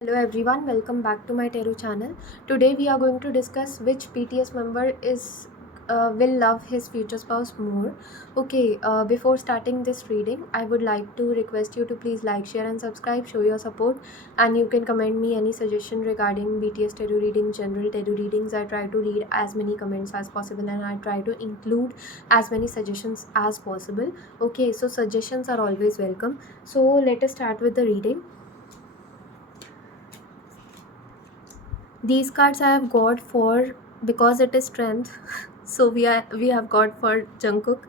Hello everyone, welcome back to my Tarot channel. Today we are going to discuss which BTS member will love his future spouse more. Okay, before starting this reading, I would like to request you to please like, share and subscribe, show your support, and you can comment me any suggestion regarding BTS tarot reading, general tarot readings. I try to read as many comments as possible and I try to include as many suggestions as possible. Okay, so suggestions are always welcome. So let us start with the reading. These cards I have got for because it is strength. So we have got for Jungkook.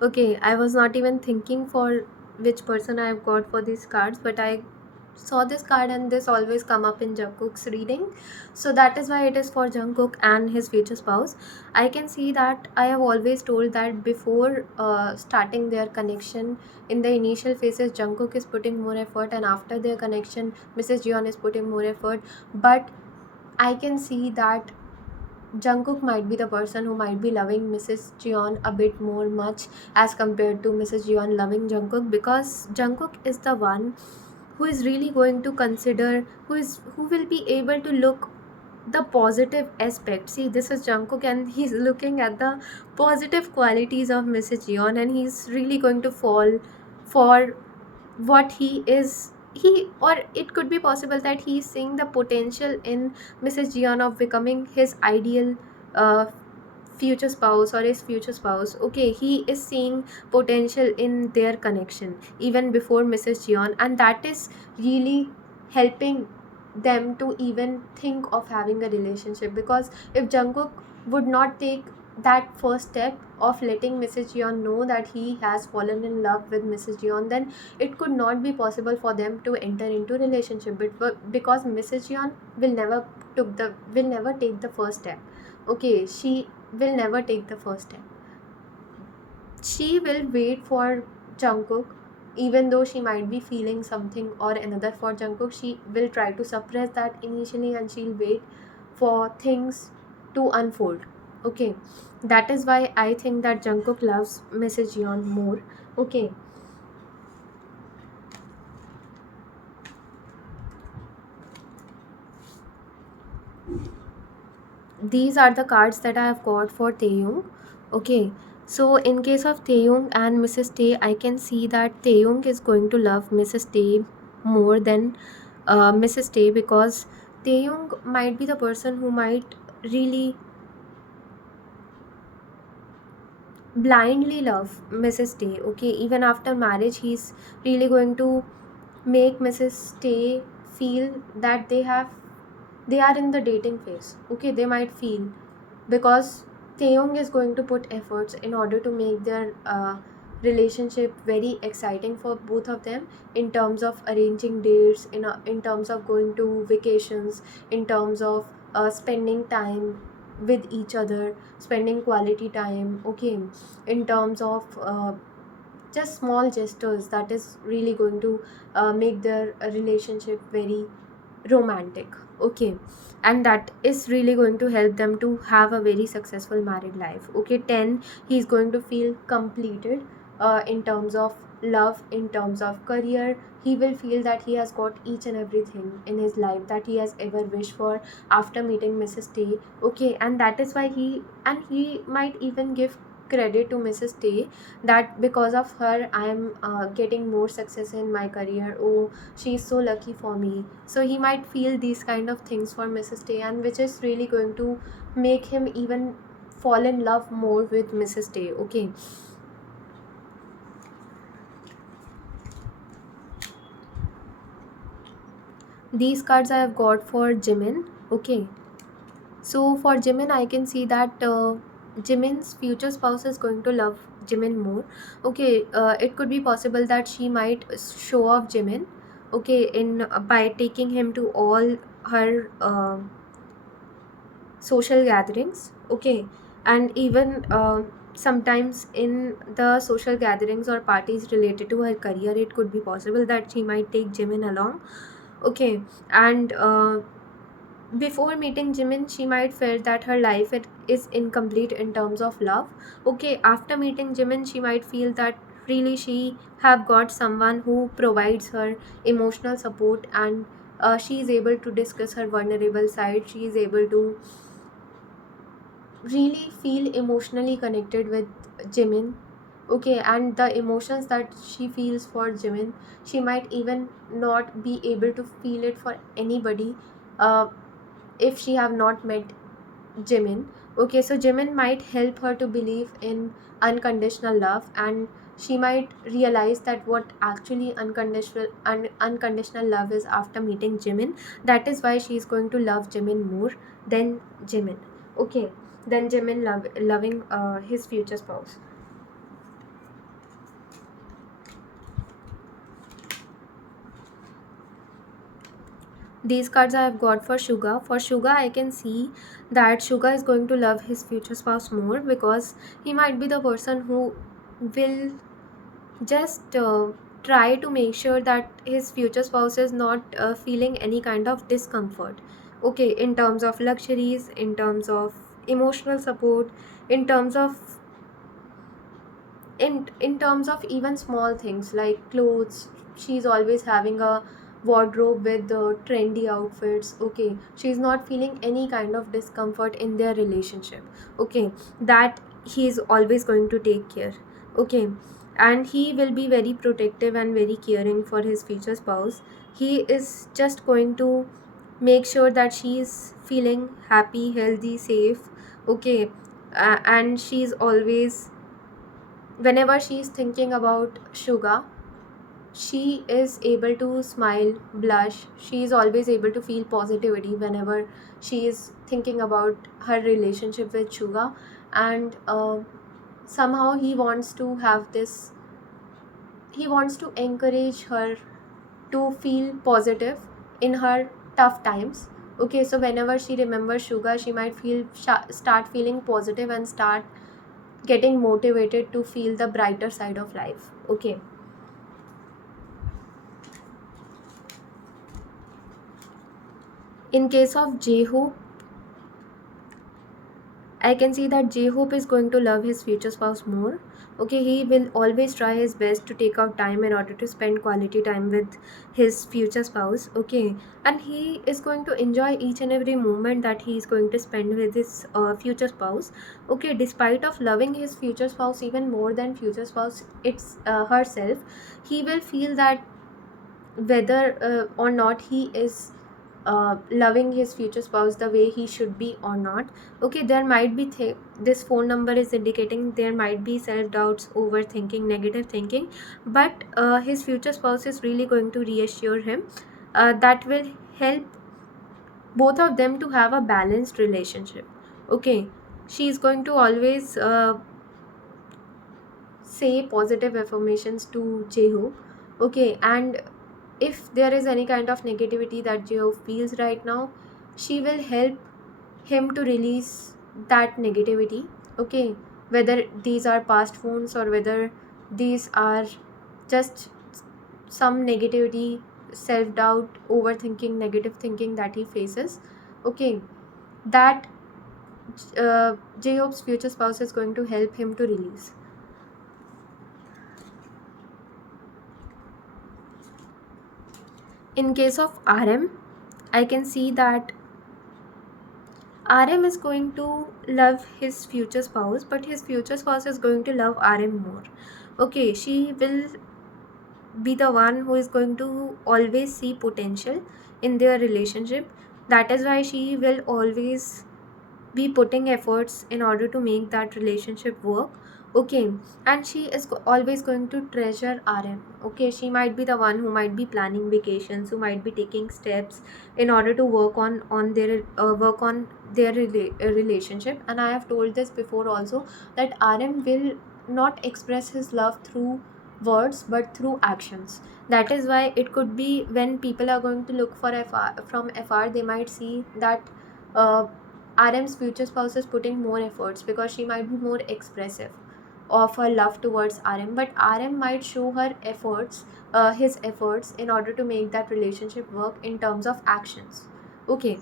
Okay, I was not even thinking for which person I have got for these cards, but I saw this card and this always come up in Jungkook's reading. So that is why it is for Jungkook and his future spouse. I can see that I have always told that before starting their connection, in the initial phases Jungkook is putting more effort, and after their connection Mrs. Jeon is putting more effort. But I can see that Jungkook might be the person who might be loving Mrs. Jeon a bit more much as compared to Mrs. Jeon loving Jungkook, because Jungkook is the one who is really going to consider, who will be able to look the positive aspect. See, this is Jungkook and he's looking at the positive qualities of Mrs. Jeon, and he's really going to fall for what he is. He, or it could be possible that he's seeing the potential in Mrs. Jeon of becoming his ideal uh, future spouse or his future spouse. Okay, he is seeing potential in their connection even before Mrs. Jeon, and that is really helping them to even think of having a relationship. Because if Jungkook would not take that first step of letting Mrs. Jeon know that he has fallen in love with Mrs. Jeon, then it could not be possible for them to enter into relationship. Because Mrs. Jeon will never take the first step. Okay, she will never take the first step. She will wait for Jungkook. Even though she might be feeling something or another for Jungkook, she will try to suppress that initially and she'll wait for things to unfold. Okay, that is why I think that Jungkook loves Mrs. Jeon more. Okay, these are the cards that I have got for Taeyong. Okay, so in case of Taeyong and Mrs. Tay, I can see that Taeyong is going to love Mrs. Tay more than Mrs. Tay, because Taeyong might be the person who might really blindly love Mrs. Tay. Okay, even after marriage, he's really going to make Mrs. Tay feel that they are in the dating phase. Okay, they might feel, because Taeyong is going to put efforts in order to make their relationship very exciting for both of them, in terms of arranging dates, in terms of going to vacations, in terms of spending time with each other, spending quality time. Okay, in terms of just small gestures that is really going to make their relationship very romantic. Okay, and that is really going to help them to have a very successful married life. Okay, 10, he's going to feel completed in terms of love, in terms of career. He will feel that he has got each and everything in his life that he has ever wished for after meeting Mrs. Tay. Okay, and that is why he might even give credit to Mrs. Tay, that because of her I am getting more success in my career. Oh, she's so lucky for me. So he might feel these kind of things for Mrs. Tay, and which is really going to make him even fall in love more with Mrs. Tay. Okay, these cards I have got for Jimin. Okay, so for Jimin, I can see that Jimin's future spouse is going to love Jimin more. Okay, it could be possible that she might show off Jimin. Okay, in by taking him to all her social gatherings. Okay, and even sometimes in the social gatherings or parties related to her career, it could be possible that she might take Jimin along. Okay, and before meeting Jimin, she might feel that her life is incomplete in terms of love. Okay, after meeting Jimin, she might feel that really she have got someone who provides her emotional support and she is able to discuss her vulnerable side. She is able to really feel emotionally connected with Jimin. Okay, and the emotions that she feels for Jimin, she might even not be able to feel it for anybody, uh, if she have not met Jimin. Okay, so Jimin might help her to believe in unconditional love, and she might realize that what actually unconditional love is after meeting Jimin. That is why she is going to love Jimin more than Jimin. Okay, than Jimin loving his future spouse. These cards I have got for Suga. For Suga, I can see that Suga is going to love his future spouse more, because he might be the person who will just try to make sure that his future spouse is not feeling any kind of discomfort. Okay, in terms of luxuries, in terms of emotional support, in terms of in terms of even small things like clothes. She's always having a wardrobe with trendy outfits. Okay, she's not feeling any kind of discomfort in their relationship. Okay, that he's always going to take care. Okay, and he will be very protective and very caring for his future spouse. He is just going to make sure that she's feeling happy, healthy, safe. Okay, and she's always, whenever she is thinking about Suga, she is able to smile, blush. She is always able to feel positivity whenever she is thinking about her relationship with Suga. And somehow he wants to encourage her to feel positive in her tough times. Okay, so whenever she remembers Suga, she might start feeling positive and start getting motivated to feel the brighter side of life. Okay, in case of J-Hope, I can see that J-Hope is going to love his future spouse more. Okay, he will always try his best to take out time in order to spend quality time with his future spouse. Okay, and he is going to enjoy each and every moment that he is going to spend with his future spouse. Okay, despite of loving his future spouse even more than future spouse it's herself, he will feel that whether or not he is loving his future spouse the way he should be or not. Okay, there might be this phone number is indicating there might be self doubts, overthinking, negative thinking, but his future spouse is really going to reassure him. That will help both of them to have a balanced relationship. Okay, she is going to always say positive affirmations to Jehu. Okay, and if there is any kind of negativity that Jehu feels right now, she will help him to release that negativity. Okay, whether these are past wounds or whether these are just some negativity, self doubt, overthinking, negative thinking that he faces. Okay, that J Hope's future spouse is going to help him to release. In case of RM, I can see that RM is going to love his future spouse, but his future spouse is going to love RM more. Okay, she will be the one who is going to always see potential in their relationship. That is why she will always be putting efforts in order to make that relationship work. Okay, and she is always going to treasure RM. Okay, she might be the one who might be planning vacations, who might be taking steps in order to work on their relationship. And I have told this before also, that RM will not express his love through words but through actions. That is why it could be when people are going to look for from afar, they might see that uh, RM's future spouse is putting more efforts because she might be more expressive of her love towards RM, but RM might show her efforts, his efforts, in order to make that relationship work in terms of actions. Okay,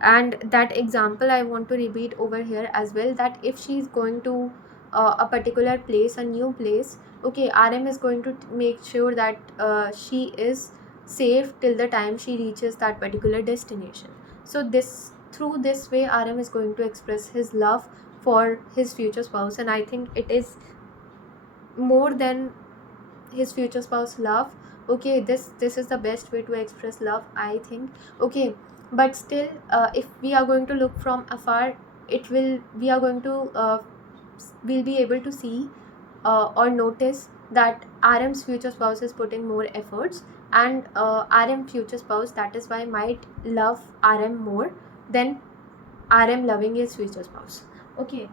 and that example I want to repeat over here as well, that if she is going to a particular place, a new place. Okay, RM is going to make sure that she is safe till the time she reaches that particular destination. So this, through this way, RM is going to express his love for his future spouse, and I think it is more than his future spouse love. Okay, this is the best way to express love, I think. Okay, but still, if we are going to look from afar, it will we are going to we'll be able to see or notice that RM's future spouse is putting more efforts, and RM future spouse, that is why, might love RM more than RM loving his future spouse. Okay.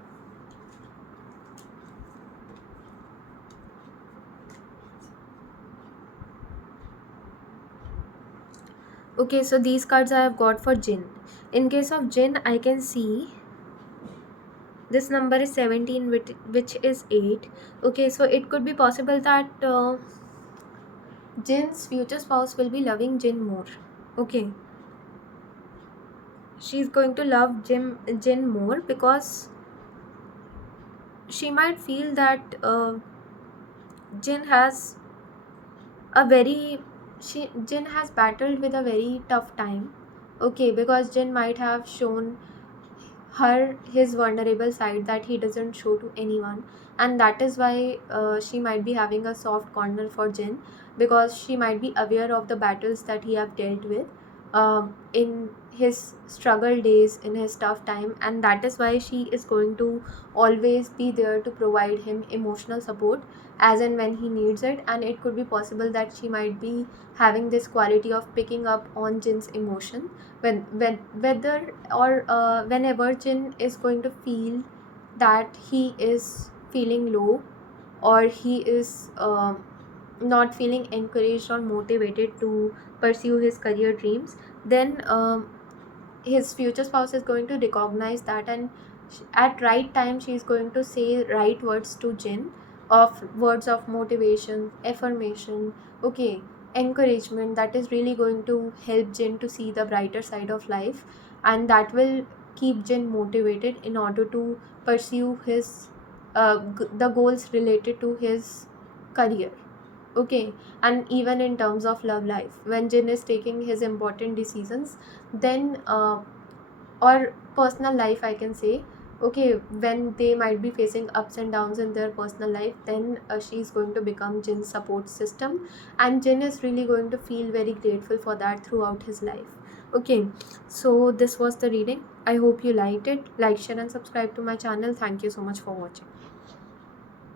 Okay, so these cards I have got for Jin. In case of Jin, I can see this number is 17, which is 8. Okay, so it could be possible that Jin's future spouse will be loving Jin more. Okay, she's going to love Jin more because she might feel that Jin has a very Jin has battled with a very tough time. Okay, because Jin might have shown her his vulnerable side that he doesn't show to anyone, and that is why she might be having a soft corner for Jin, because she might be aware of the battles that he have dealt with in his struggle days, in his tough time, and that is why she is going to always be there to provide him emotional support as and when he needs it. And it could be possible that she might be having this quality of picking up on Jin's emotion when whether or whenever Jin is going to feel that he is feeling low, or he is not feeling encouraged or motivated to pursue his career dreams, then his future spouse is going to recognize that, and at right time she is going to say right words to Jin, of words of motivation, affirmation, okay, encouragement, that is really going to help Jin to see the brighter side of life, and that will keep Jin motivated in order to pursue his the goals related to his career. Okay, and even in terms of love life, when Jin is taking his important decisions, then or personal life, I can say, okay, when they might be facing ups and downs in their personal life, then she's going to become Jin's support system, and Jin is really going to feel very grateful for that throughout his life. Okay, so this was the reading. I hope you liked it. Like, share and subscribe to my channel. Thank you so much for watching.